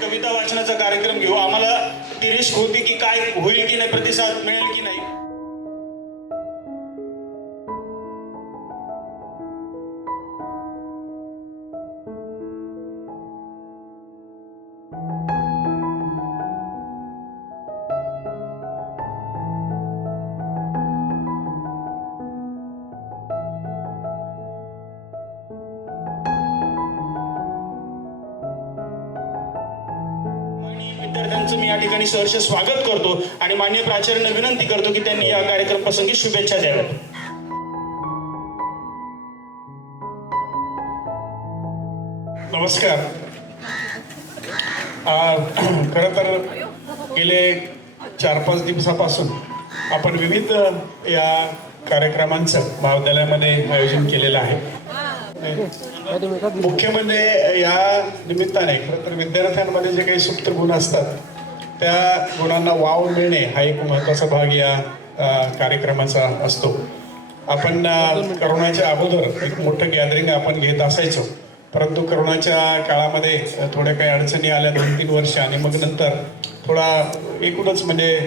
कविता वाचनाचा कार्यक्रम घेऊ. आम्हाला ती रिस्क होती की काय होईल की नाही, प्रतिसाद मिळेल की नाही. विद्यार्थ्यांचं मी या ठिकाणी सहर्ष स्वागत करतो आणि माननीय प्राचार्यांना विनंती करतो की त्यांनी या कार्यक्रम प्रसंगी शुभेच्छा द्याव्यात. नमस्कार. खरं तर गेले 4-5 दिवसापासून आपण विविध या कार्यक्रमांचं महाविद्यालयामध्ये आयोजन केलेलं आहे. मुख्य म्हणजे या निमित्ताने खरं तर विद्यार्थ्यांमध्ये जे काही सुप्त गुण असतात त्या गुणांना वाव मिळणे हा एक महत्त्वाचा भाग या कार्यक्रमाचा असतो. आपण करोनाच्या अगोदर एक मोठं गॅदरिंग आपण घेत असायचो, परंतु करोनाच्या काळामध्ये थोड्या काही अडचणी आल्या 2-3 वर्ष आणि मग नंतर थोडा एकूणच म्हणजे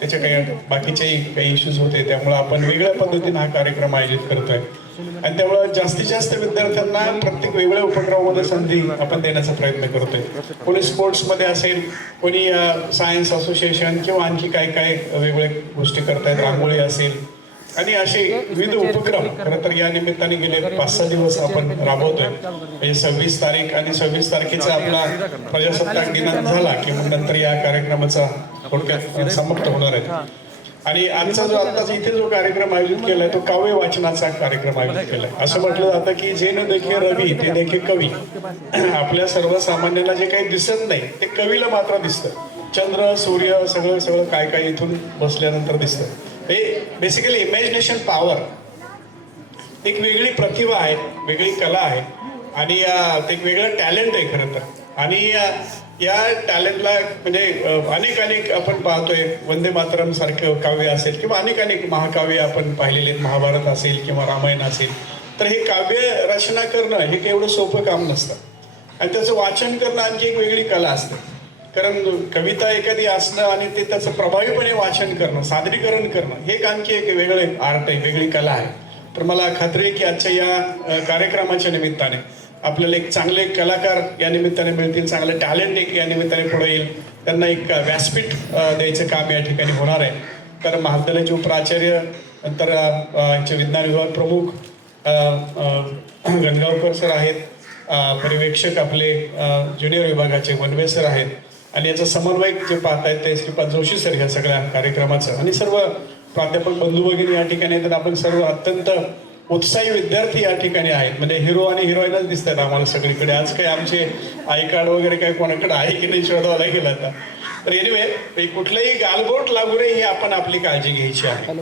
त्याचे काही बाकीचेही काही इश्यूज होते, त्यामुळे आपण वेगळ्या पद्धतीने हा कार्यक्रम आयोजित करतोय आणि त्यामुळे जास्तीत जास्त विद्यार्थ्यांना प्रत्येक वेगळ्या उपक्रमामध्ये संधी आपण देण्याचा प्रयत्न करतोय. कोणी स्पोर्ट्समध्ये असेल, कोणी सायन्स असोसिएशन किंवा आणखी काय काय वेगवेगळ्या गोष्टी करतायत, रांगोळी असेल आणि असे विविध उपक्रम खरं तर या निमित्ताने गेले 5-6 दिवस आपण राबवतोय. म्हणजे 26 तारीख आणि 26 तारखेचा आपला प्रजासत्ताक दिनांक झाला की मग नंतर या कार्यक्रमाचा थोडक्यात समाप्त होणार आहे. आणि आजचा जो आत्ताच इथे जो कार्यक्रम आयोजित केलाय तो काव्य वाचनाचा कार्यक्रम आयोजित केलाय. असं म्हटलं जातं की जे न देखे रवी ते देखे कवी. आपल्या सर्वसामान्यांना जे काही दिसत नाही ते कवीला मात्र दिसतं. चंद्र, सूर्य, सगळं सगळं काय काय इथून बसल्यानंतर दिसतं. हे बेसिकली इमॅजिनेशन पॉवर, एक वेगळी प्रतिभा आहे, वेगळी कला आहे आणि एक वेगळं टॅलेंट आहे खरं तर. आणि या टॅलेंटला म्हणजे अनेक आपण पाहतोय, वंदे मातरम सारखं काव्य असेल किंवा अनेक महाकाव्य आपण पाहिलेले, महाभारत असेल किंवा रामायण असेल, तर हे काव्य रचना करणं हे काही एवढं सोपं काम नसतं आणि त्याचं वाचन करणं आणखी एक वेगळी कला असते. कारण कविता एखादी असणं आणि ते त्याचं प्रभावीपणे वाचन करणं, सादरीकरण करणं हे एक आणखी एक वेगळं आर्ट आहे, वेगळी कला आहे. तर मला खात्री आहे की आजच्या या कार्यक्रमाच्या निमित्ताने आपल्याला एक चांगले कलाकार या निमित्ताने मिळतील, चांगलं टॅलेंट एक या निमित्ताने पुढे येईल, त्यांना एक व्यासपीठ द्यायचं काम या ठिकाणी होणार आहे. तर महाविद्यालयाचे उपप्राचार्य, नंतर यांचे विज्ञान विभाग प्रमुख गणगावकर सर आहेत, पर्यवेक्षक आपले ज्युनियर विभागाचे वनवे सर आहेत आणि याचं समन्वयक जे पाहतायत ते श्रीपाद जोशी सर ह्या सगळ्या कार्यक्रमाचं आणि सर्व प्राध्यापक बंधू भगिनी या ठिकाणी तर आपण सर्व अत्यंत उत्साही विद्यार्थी या ठिकाणी आहेत. म्हणजे हिरो आणि हिरोईनच दिसत आहेत आम्हाला सगळीकडे. आज काही आमचे आय कार्ड वगैरे काही कोणाकडे आहे की नाही शोधायला गेला आता. तर एनिवे कुठलंही गालबोट लागू नये ही आपण आपली काळजी घ्यायची आहे.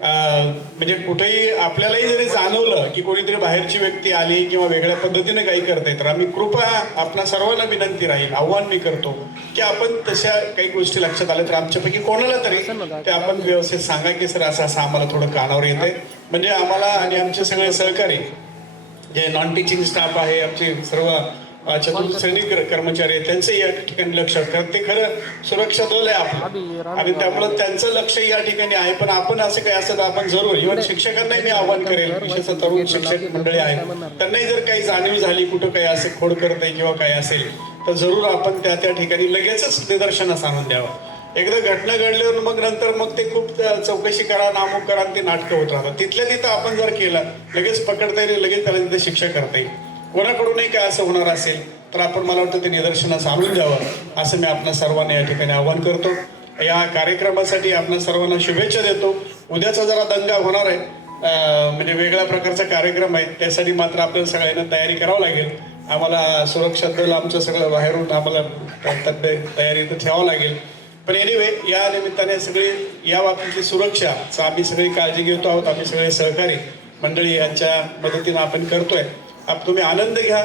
म्हणजे कुठेही आपल्यालाही जरी जाणवलं की कोणीतरी बाहेरची व्यक्ती आली किंवा वेगळ्या पद्धतीने काही करते तर आम्ही कृपया आपणा सर्वांना विनंती राहील, आव्हान मी करतो की आपण तशा काही गोष्टी लक्षात आल्या तर आमच्यापैकी कोणाला तरी ते आपण व्यवस्थित सांगा की सर असं आम्हाला थोडं कानावर येतंय. म्हणजे आम्हाला आणि आमचे सगळे सहकारी जे नॉन टीचिंग स्टाफ आहे, आमचे सर्व चतुर्थ कर्मचारी आहेत, त्यांचं या ठिकाणी लक्ष, कारण ते खरं सुरक्षा दल आहे आपलं आणि त्यामुळं त्यांचं लक्ष या ठिकाणी आहे. पण आपण असं काही असं तर आपण जरूर, इव्हन शिक्षकांनाही मी आव्हान करेल, विशेषतः तरुण शिक्षक मंडळी आहेत, त्यांनाही जर काही जाणीव झाली कुठं काही असे खोड करत आहे किंवा काही असेल तर जरूर आपण त्या ठिकाणी लगेचच निदर्शनास आणून द्यावं. एकदा घटना घडल्यावर मग नंतर मग ते खूप चौकशी करा, नामुक करा, ते नाटकं होत राहतात. तिथल्या तिथं आपण जर केलं लगेच पकडता येईल, लगेच त्याला तिथे शिक्षा करता येईल. कोणाकडूनही काय असं होणार असेल तर आपण मला वाटतं ते निदर्शनास आणून द्यावं असं मी आपल्या सर्वांना या ठिकाणी आवाहन करतो. या कार्यक्रमासाठी आपल्या सर्वांना शुभेच्छा देतो. उद्याचा जरा दंगा होणार आहे, म्हणजे वेगळ्या प्रकारचा कार्यक्रम आहे, त्यासाठी मात्र आपल्याला सगळ्यांना तयारी करावं लागेल. आम्हाला सुरक्षा दल आमचं सगळं बाहेरून आम्हाला तयारी तर ठेवावं लागेल. पण एनिवे या निमित्ताने सगळी या बाबतीतली सुरक्षाचा आम्ही सगळी काळजी घेतो आहोत. आम्ही सगळे सहकारी मंडळी यांच्या मदतीनं आपण करतोय. तुम्ही आनंद घ्या,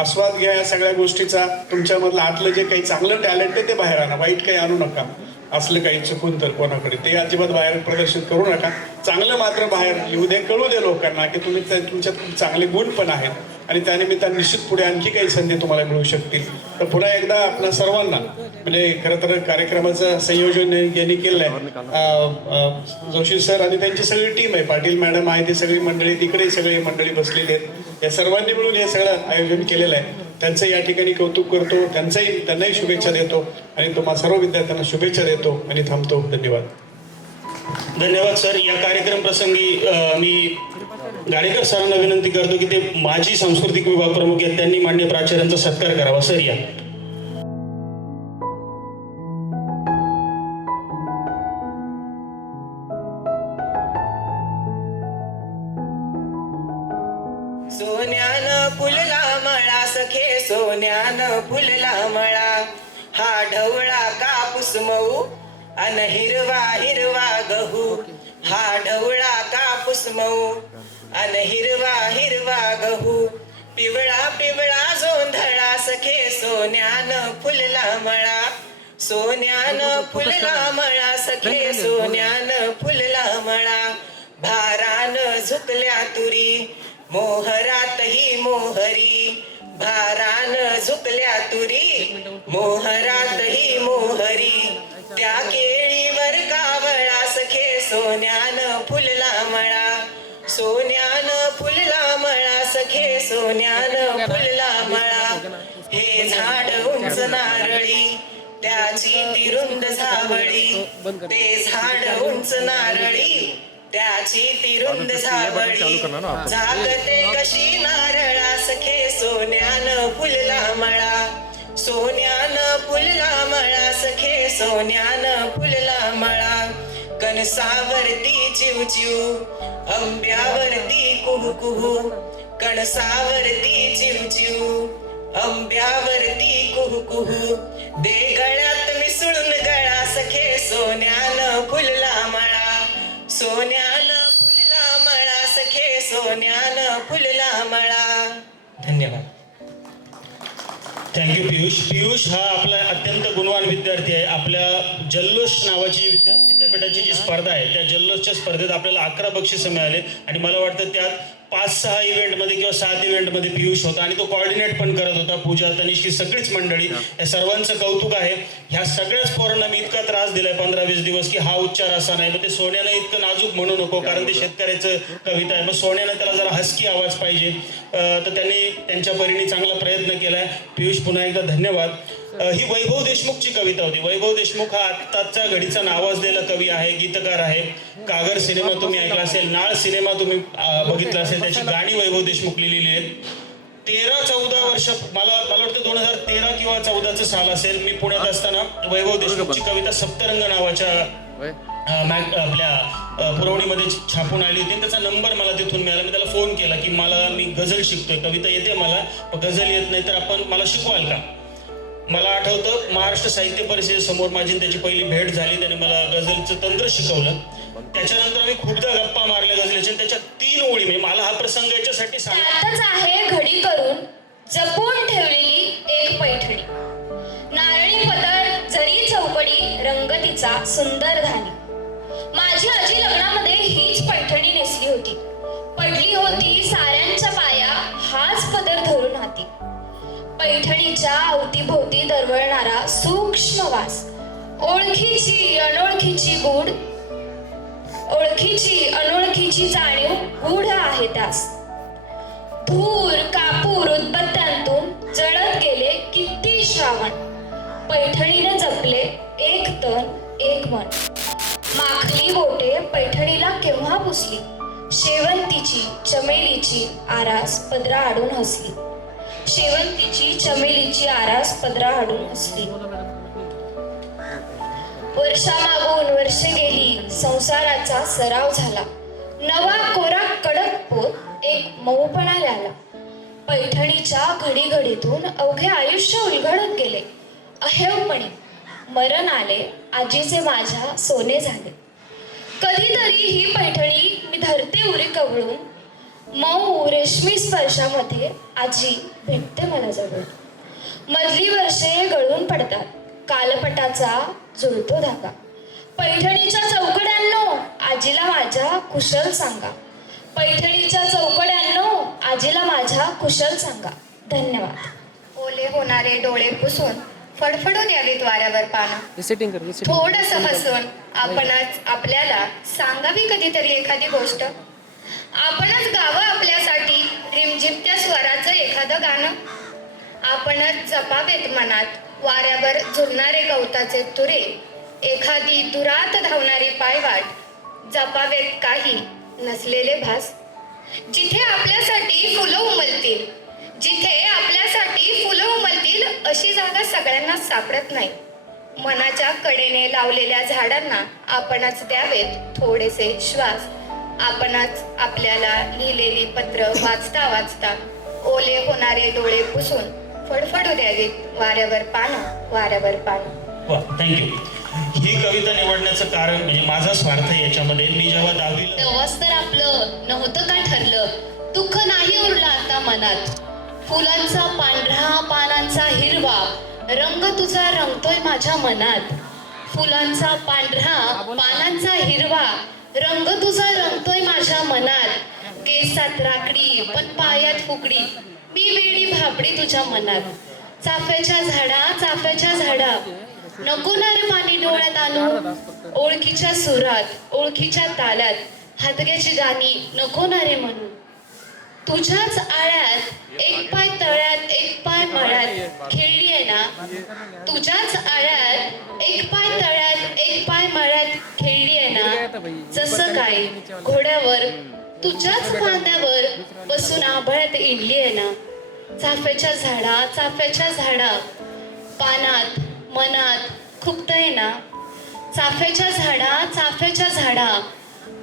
आस्वाद घ्या या सगळ्या गोष्टीचा. तुमच्यामधलं आतलं जे काही चांगलं टॅलेंट आहे ते बाहेर आणा, वाईट काही आणू नका. असलं काही चुकून तर कोणाकडे ते अजिबात बाहेर प्रदर्शित करू नका. चांगलं मात्र बाहेर येऊ दे, कळू दे लोकांना की तुमच्यात खूप चांगले गुण पण आहेत आणि त्यानिमित्ताने निश्चित पुढे आणखी काही संधी तुम्हाला मिळू शकतील. तर पुन्हा एकदा आपल्या सर्वांना म्हणजे खरं तर कार्यक्रमाचं संयोजन यांनी केलं आहे जोशी सर आणि त्यांची सगळी टीम आहे, पाटील मॅडम आहे, ती सगळी मंडळी तिकडे सगळी मंडळी बसलेली आहेत. या सर्वांनी मिळून हे सगळं आयोजन केलेलं आहे. त्यांचं या ठिकाणी कौतुक करतो, त्यांनाही शुभेच्छा देतो आणि तुम्हा सर्व विद्यार्थ्यांना शुभेच्छा देतो आणि थांबतो. धन्यवाद. धन्यवाद सर. या कार्यक्रम प्रसंगी मी गाडेकर सरांना विनंती करतो की ते माजी सांस्कृतिक विभाग प्रमुख आहेत, त्यांनी मान्य प्राचार्यांचा सत्कार करावा. सर या. सोन्यानं फुलला मळा सखे सोन्यानं फुलला मळा, हा ढवळा कापूस मऊ अन हिरवा हिरवा गहू, हा ढवळा कापूस मऊ अन हिरवा हिरवा गहू, पिवळा पिवळा जोंधळा सखे सोन्यानं फुलला मळा, सोन्यानं फुलला मळा सखे सोन्यानं फुलला मळा, भारानं झुकल्या तुरी मोहरातही मोहरी, भारानं झुकल्या तुरी मोहरातही मोहरी, त्या केळीवर कावळा सखे सोन्यानं फुलला मळा, सोन्यानं फुलला मळा सखे सोन्यानं फुलला मळा, हे झाड उंच नारळी त्याची तिरुंद झावळी, ते झाड उंच नारळी त्याची तिरुंद झावळी, झाकते कशी नारळा सखे सोन्यानं फुलला मळा, सोन्यानं फुलला मळा सखे सोन्यानं फुलला मळा, कणसावरती चिवचिव आंब्यावरती कुहू, कणसावरती चिवचिव आंब्यावरती कुहू, दे गळ्यात मिसळून गळा सखे सोन्यानं फुलला मळा, सोन्यानं फुलला मळा सखे सोन्यानं फुलला मळा. धन्यवाद. थँक्यू पियुष. पियुष हा आपला अत्यंत गुणवान विद्यार्थी आहे. आपल्या जल्लोष नावाची विद्यापीठाची जी स्पर्धा आहे त्या जल्लोषच्या स्पर्धेत आपल्याला 11 बक्षिसं मिळाले आणि मला वाटतं त्यात 5-6 इव्हेंटमध्ये किंवा 7 इव्हेंटमध्ये पियुष होता आणि तो कॉर्डिनेट पण करत होता. पूजा, तनिष्की, सगळीच मंडळी, या सर्वांचं कौतुक आहे. ह्या सगळ्याच पोरांना मी इतका त्रास दिलाय 15-20 दिवस की हा उच्चार असा नाही, मग ते सोन्यानं इतकं नाजूक म्हणू नको कारण ते शेतकऱ्याचं कविता आहे, मग सोन्यानं त्याला जरा हसकी आवाज पाहिजे. तर त्यांनी त्यांच्या परीने चांगला प्रयत्न केलाय. पियुष पुन्हा एकदा धन्यवाद. ही वैभव देशमुखची कविता होती. वैभव देशमुख हा आत्ताचा घडीचा नावाजलेला कवी आहे, गीतकार आहे. कागर सिनेमा तुम्ही ऐकला असेल, नाळ सिनेमा तुम्ही बघितला असेल, त्याची गाणी वैभव देशमुख लिहिलेली आहेत. 13-14 वर्ष मला वाटतं 2013 किंवा 14चं साल असेल, मी पुण्यात असताना वैभव देशमुखची कविता सप्तरंग नावाच्या आपल्या पुरवणीमध्ये छापून आली होती. त्याचा नंबर मला तिथून मिळाला. मी त्याला फोन केला की मी गझल शिकतोय, कविता येते मला पण गझल येत नाही, तर आपण मला शिकवाल का. मला आठवतं महाराष्ट्र साहित्य परिषदेसमोर माझी त्याची पहिली भेट झाली. त्याने मला गझलचं तंत्र शिकवलं. त्याच्यानंतर आम्ही खूपदा गप्पा मारल्या गझलेच्या. त्याच्या 3 ओळी म्हणजे मला हा प्रसंग याच्यासाठी त्यातच आहे घडी करून जपून ठेवलेली एक पैठणी, नारळी पदर जरी चौकडी रंग तिचा सुंदर धानी, माझी आजी लग्नामध्ये हीच पैठणी नेसली होती, पडली होती साऱ्यांच्या पाया हाच पदर धरून हाती, पैठणीच्या अवतीभोवती दरवळणारा सूक्ष्म वास, ओळखीची अनोळखीची गूढ, ओळखीची अनोळखीची जाणीव गूढ आहे त्यास, धूर कापूर उदबत्त्यांतून जळत गेले किती श्रावण, पैठणीने जपले एक तन एक मन, माखली बोटे पैठणीला केव्हा पुसली, शेवंतीची चमेलीची आरास पदरा आडून हसली, शेवंतीची चमेलीची आरास पदरा आडून हसली. वर्षामागून वर्षे गेली, संसाराचा सराव झाला, नवा कोरा कडक पोत एक मऊपणा आला, पैठणीच्या घडीघडीतून अवघे आयुष्य उलगडत गेले, अहेवपणे मरण आले, आजीचे माझ्या सोने झाले, कधीतरी ही पैठणी मी धरते उरी कवळून, मऊ रेशमी स्पर्शामध्ये आजी भेटते मला जवळ, मधली वर्षे गळून पडतात, कालपटाचा जुळतो धागा, पैठणीच्या चौकड्यांनो आजीला माझ्या कुशल सांगा, पैठणीच्या चौकड्यांनो आजीला माझ्या कुशल सांगा. धन्यवाद. ओले होणारे डोळे पुसून फडफडून यावीत वाऱ्यावर पानं. सेटिंग कर थोडंसं हसून आपणच आपल्याला सांगावी कधीतरी एखादी गोष्ट. आपणच गावं आपल्यासाठी रिमझिमत्या स्वराचं एखादं गाणं. आपणच जपावेत मनात वाऱ्यावर झुलणारे गवताचे तुरे. एखादी दुरात धावणारी पायवाट. जपावेत काही नसलेले भास. जिथे आपल्यासाठी फुलं उमलतील, जिथे आपल्यासाठी फुलं उमलतील अशी जागा सगळ्यांना सापडत नाही. मनाच्या कडेने लावलेल्या झाडांना आपणच द्यावेत थोडेसे श्वास. आपणच आपल्याला लिहिलेली पत्र वाचता वाचता ओले होणारे डोळे पुसून फडफडू द्यावीत वाऱ्यावर पानं, वाऱ्यावर पानं. वा, थँक्यू. ही कविता निवडण्याचं कारण म्हणजे माझा स्वार्थ आहे याच्यामध्ये. मी जेव्हा 10वीला तेव्हाच तर आपलं नव्हतं का ठरलं. दुःख नाही उरला आता मनात. फुलांचा पांढरा पानांचा हिरवा रंग तुझा रंगतोय माझ्या मनात. फुलांचा पांढरा पानांचा हिरवा रंग तुझा रंगतोय माझ्या मनात. केसात राखडी पण पायात फुगडी मी वेडी भाबडी तुझ्या मनात. चाफ्याच्या झाडा नको ना रे पाणी डोळ्यात आणू. ओळखीच्या सुरात ओळखीच्या तालात हादग्याची गाणी नको ना रे म्हणू. तुझ्याच आळ्यात एक पाय तळ्यात एक पाय मळ्यात खेळली आहे ना. तुझ्याच आळ्यात एक पाय तळ्यात एक पाय मळ्यात खेळली आहे ना. जसं काय घोड्यावर तुझ्याच खांद्यावर बसून आभाळात इडली आहे ना. चाफ्याच्या झाडा पानात मनात खुपतंय ना. चाफ्याच्या झाडा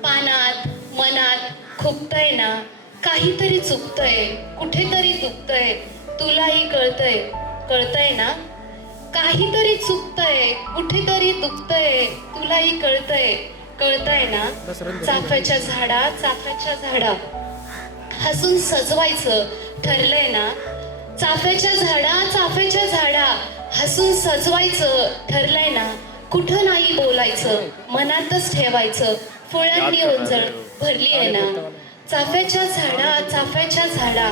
पानात मनात खुपतंय ना. काहीतरी चुकतंय कुठेतरी दुखतंय तुलाही कळतंय ना. काहीतरी चुकतंय कुठेतरी दुखतंय तुलाही कळतंय ना. चाफ्याच्या झाडा हसून सजवायचं ठरलंय ना. चाफ्याच्या झाडा हसून सजवायचं ठरलंय ना. कुठं नाही बोलायचं मनातच ठेवायचं फुलांनी ओंजळ भरली आहे ना. चाफ्याच्या झाडा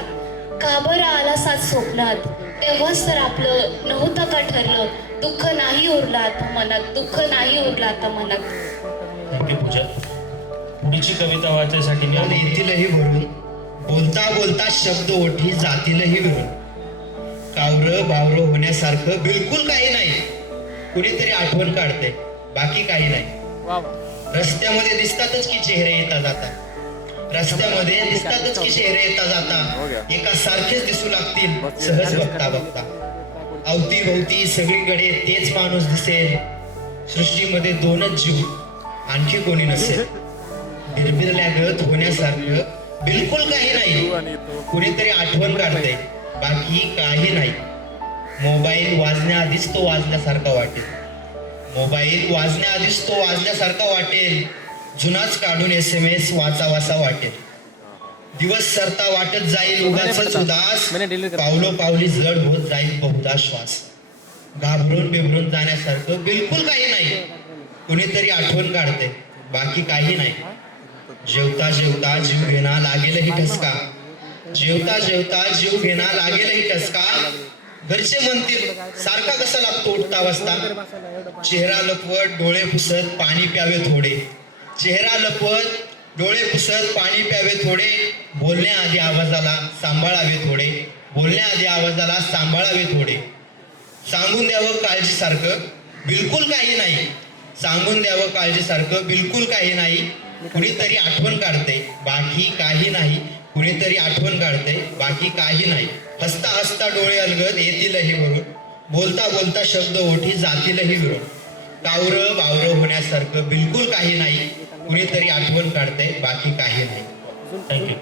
का बरं आला सात स्वप्नात. तेव्हाच तर आपलं नव्हतं का ठरलं. दुःख नाही उरलं आता मनात. दुःख नाही उरलं आता मनात. थँक्यू पूजा. पुढची कविता वाचायसाठी मी मन येतीलही भरून बोलता बोलता शब्द ओठी जातीलही भरून. कावरं बावरं होण्यासारखं बिलकुल काही नाही. कुणीतरी आठवण काढते बाकी काही नाही. रस्त्यामध्ये दिसतातच की चेहरे येता जाता. रस्त्यामध्ये दिसतातच की चेहरे येता जाता. एका सारखेच दिसू लागतील सहज बघता बघता. अवतीभोवती सगळीकडे तेच माणूस दिसेल. सृष्टीमध्ये दोनच जीव आणखी कोणी नसेल. बिरबिरल्यागत होण्यासारखं बिलकुल काही नाही. कुणीतरी आठवण काढते बाकी काही नाही. मोबाईल वाजण्याआधीच तो वाजल्यासारखा वाटेल. मोबाईल वाजण्याआधीच तो वाजल्यासारखा वाटेल. जुनाच काढून SMS वाचावासा वाटेल. दिवस सरता वाटत जाईल उगाचच उदास. पावलोपावली जड होत जाईल बहुधा श्वास. घाबरून बिबरून जाण्यासारखं बिलकुल काही नाही. कुणीतरी आठवण काढते बाकी काही नाही. जेवता जेवता जीव घेणा लागेलही ठसका. जेवता जेवता जीव घेणा लागेलही ठसका. घरचे म्हणतील सारखा कसा लागतो उठता बसता. चेहरा लपवत डोळे पुसत पाणी प्यावे थोडे. चेहरा लपवत डोळे पुसत पाणी प्यावे थोडे. बोलण्याआधी आवाजाला सांभाळावे थोडे. बोलण्याआधी आवाजाला सांभाळावे थोडे. सांगून द्यावं काळजीसारखं बिलकुल काही नाही. सांगून द्यावं काळजीसारखं बिलकुल काही नाही. कुणीतरी आठवण काढते बाकी काही नाही. कुणीतरी आठवण काढते बाकी काही नाही. हसता हसता डोळे अलगद येतीलही भरून. बोलता बोलता शब्द ओठी जातीलही विरून. कावरं बावरं होण्यासारखं बिलकुल काही नाही. कुणीतरी आठवण काढते बाकी काही नाही. थँक्यू.